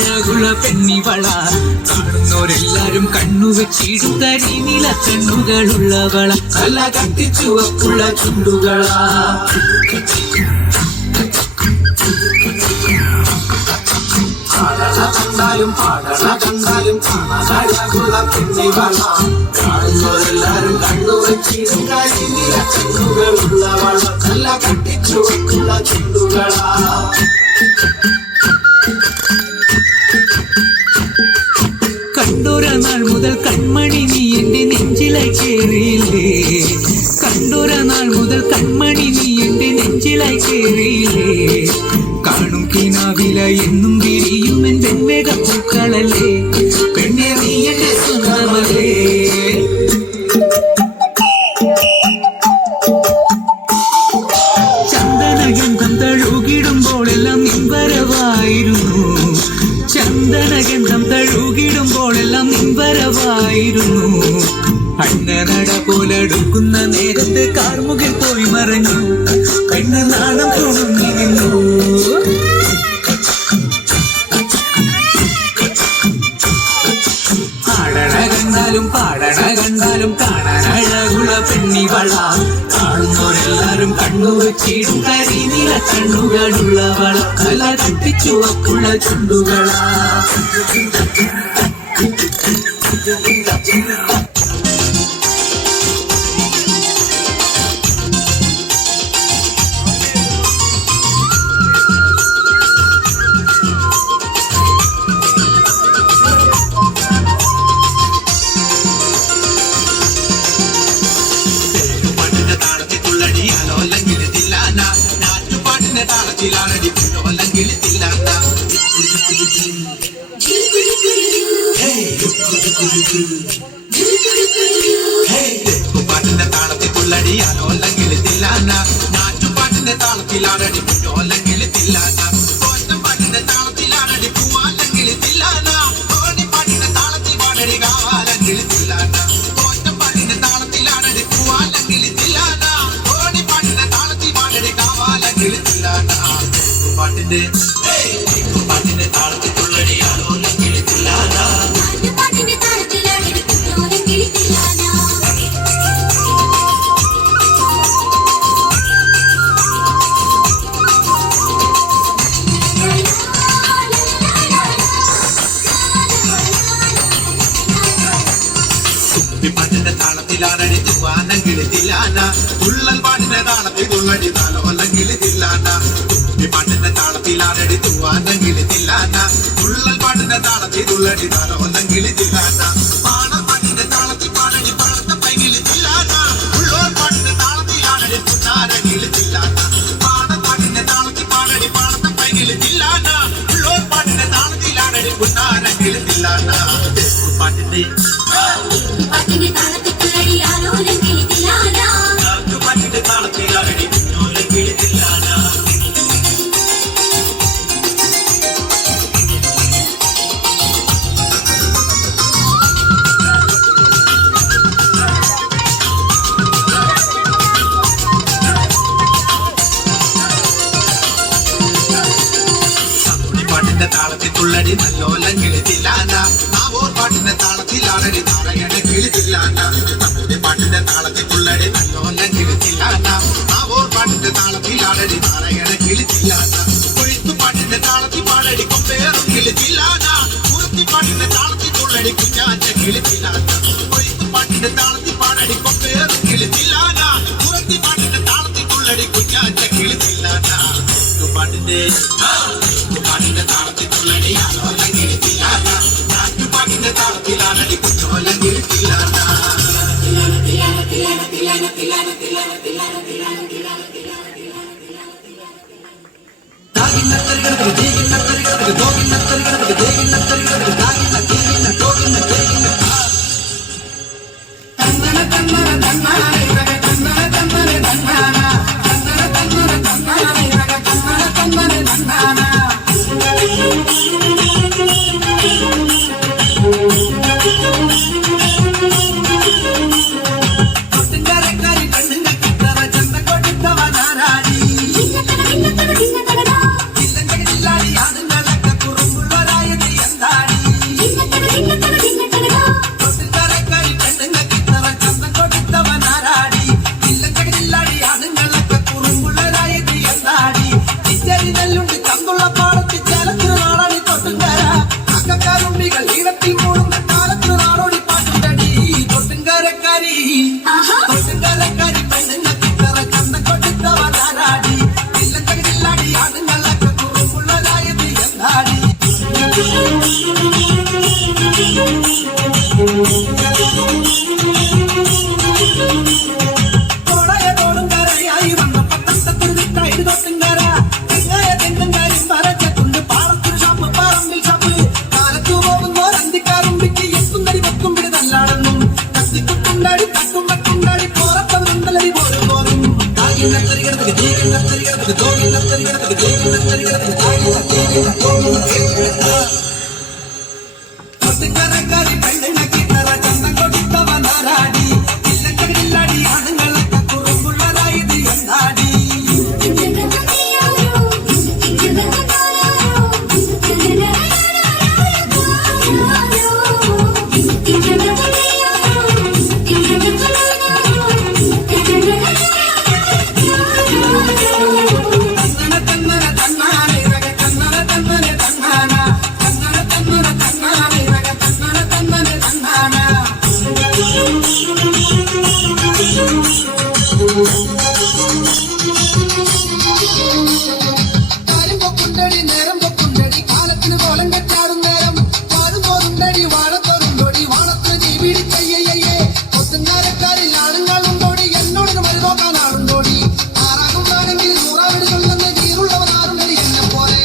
അഴകുള്ള പെണ്ണിവള കാണുന്നോരെല്ലാരും കണ്ണുവെച്ചിടും കരിനീല കണ്ണുകളുള്ളവള നല്ല കട്ടിച്ചുവപ്പുള്ള ചുണ്ടുകളാ കണ്ടാലും കണ്ടാലും കാണാനഴകുള്ള പെണ്ണിവള കാണുന്നോരെല്ലാരും കണ്ണുവെച്ചിടും കരിനീല കണ്ണുകളുള്ളവള നല്ല കട്ടിച്ചുവപ്പുള്ള ചുണ്ടുകളാ കണ്ടൊരനാൾ മുതൽ കൺമണി നീ എന്റെ നെഞ്ചിലായി കേറിയില്ലേ കണ്ടൊരനാൾ മുതൽ കൺമണി നീ എന്റെ നെഞ്ചിലായി കേറിയില്ലേ കാണും കിനാവില എന്നും വിരിയും എന്റെ മേഘപ്പൂക്കളല്ലേ പെണ്ണെ നീ എന്റെ സ്വന്തമല്ലേ ചന്ദനഗന്ധം തഴുകിടുമ്പോഴെല്ലാം നിൻവരവായിരുന്നു ചന്ദനഗന്ധം തഴുകിടുമ്പോഴെല്ലാം നിൻവരവായിരുന്നു അണ്ണനട പോലെടുക്കുന്ന നേരത്ത് കാർമുകിൽ പോയി മറഞ്ഞു പെണ്ണ് നാണം തുണങ്ങി നിന്നു പാടണ കണ്ടാലും കാണാനഴകുള്ള പെണ്ണിവള കാണുന്നോരെല്ലാരും കണ്ണുവെച്ചിടും കരിനീല കണ്ണുകളുള്ളവള നല്ല കട്ടിച്ചുവപ്പുള്ള ചുണ്ടുകളാ പാട്ടിന്റെ താളത്തിൽ തുള്ളടിയാലോ അല്ലെങ്കിൽ തില്ലാന നാറ്റുപാട്ടിന്റെ താളത്തിലാണടി അല്ലെങ്കിൽ തില്ലാന കോറ്റം പാട്ടിന്റെ താളത്തിലാണടി പൂവാല്ലെങ്കിൽ തില്ലാന ഓണി പാട്ടിന്റെ താളത്തിൽ പാടടി കാവാലെങ്കിൽ തില്ലാന കോറ്റം പാട്ടിന്റെ താളത്തിലാണടി പൂവാല്ലെങ്കിൽ തില്ലാന ഓണി പാട്ടിന്റെ താളത്തിൽ പാടടി കാവാലെങ്കിൽ തില്ലാന പാട്ടിന്റെ താളത്തിൽ തുള്ളടിയാലോ അല്ലെങ്കിൽ തില്ലാന പാട്ടിന്റെ താളത്തിലാണടി തുവാനെങ്കിൽ തില്ലാന തുള്ളൽ പാട്ടിന്റെ താളത്തിൽ തുള്ളടി താലോ അല്ലെങ്കിൽ തില്ലാന പാട്ടിന്റെ താളത്തിലാണടി തുവാനെങ്കിൽ തില്ലാന തുള്ളൽ പാട്ടിന്റെ താളത്തിൽ തുള്ളടി താലോ അല്ലെങ്കിൽ തില്ലാന പാണം പാട്ടിന്റെ താളത്തിൽ പാടടി പഴത്ത പൈകിൽ തില്ലാന ഉള്ളോർ പാട്ടിന്റെ താളത്തിലാണടി പുന്നാരെങ്കിൽ തില്ലാന പാണം പാട്ടിന്റെ താളത്തിൽ പാടടി പഴത്ത പൈകിൽ തില്ലാന ഉള്ളോർ പാട്ടിന്റെ താളത്തിലാണടി പുന്നാരെങ്കിൽ തില്ലാന പാട്ടിന്റെ താളത്തിൽ തുള്ളടിയാലോ അല്ലെങ്കിൽ തില്ലാന പാട്ടിന്റെ താളത്തിലാണടി പുന്നാരെങ്കിൽ തില്ലാന താളത്തിൽ തുള്ളടി നല്ലോലെങ്കിൽ തില്ലാന നാവോർ പാട്ടിന്റെ താളത്തിലാണടി നാരായണങ്കിൽ തില്ലാന നമ്മുടെ പാട്ടിന്റെ താളത്തിൽ തുള്ളടി നല്ലോലെങ്കിൽ തില്ലാന നാവോർ പാട്ടിന്റെ താളത്തിലാണടി നാരായണങ്കിൽ തില്ലാന കൊയ്ത്തു പാട്ടിന്റെ താളത്തിൽ പാടടി കൊമ്പേറെങ്കിൽ തില്ലാന കുറുത്തി പാട്ടിന്റെ താളത്തിൽ തുള്ളടി കുഞ്ഞാറ്റെങ്കിൽ തില്ലാന കൊയ്ത്തു പാട്ടിന്റെ താളത്തിൽ പാടടി കൊമ്പേറെങ്കിൽ തില്ലാന കുറുത്തി പാട്ടിന്റെ താളത്തിൽ തുള്ളടി കുഞ്ഞാറ്റെങ്കിൽ തില്ലാന പാട്ടിന്റെ താളത്തിൽ തുള്ളടിയാലോ അല്ലെങ്കിൽ തില്ലാന നാട്ടുപാട്ടിന്റെ താളത്തിലാണടി കുഞ്ഞോല്ലെങ്കിൽ തില്ലാന കോടയതോടും കരയായി വന്നപ്പോ തട്ടത്തൊരു വിട്ടായി തൊട്ടുംകര തെങ്ങായ തെങ്ങുംകാരും വരച്ചുണ്ട് പാടത്തൊരു ഷാപ്പ് പറമ്പിൽ ഷാപ്പ് കാലത്തു പോകുന്നോർ അന്തിക്കാറുമ്പിക്ക് എത്തുന്നടി വെക്കുമ്പിടി തല്ലാടുന്നു കത്തിക്കുട്ടുണ്ടാടി തട്ടുമ്പട്ടുണ്ടാടി പോറപ്പതുണ്ടലടി പോരും പോരും താകിന്നത്തരികിടത്തിന് ജീകിന്നത്തരികിടത്തിന് തോകിന്നത്തരികിടത്തിന് ജീകിന്നത്തരികിടത്തിന് ഒത്തുകരക്കാരി പെണ്ണിനക്കി തറ ചന്തം കൊടുത്തവനാരാടി ഇല്ലച്ചകില്ലാടി ആണുങ്ങളൊക്കെ കുറുമ്പുള്ളതായത് എന്താടി കാര്യം പൊക്കുണ്ടടി നേരം പൊക്കുണ്ടടി കാലത്തിന് കോലം കെട്ടാടും നേരം വാഴുന്നോറുണ്ടടി വാഴത്തോറുണ്ടോടി വാണത്തിന് ജീവിടി ചെയ്യയ്യേ ഒത്തുങ്ങാരക്കാരിൽ ആണുങ്ങളുണ്ടോടി എന്നോട് മരു നോക്കാൻ ആളുണ്ടോടി ആറാകുന്നാണെങ്കിൽ നൂറാവിടി ചൊല്ലുന്ന കീറുള്ളവനാറുണ്ടടി എന്നെ പോലെ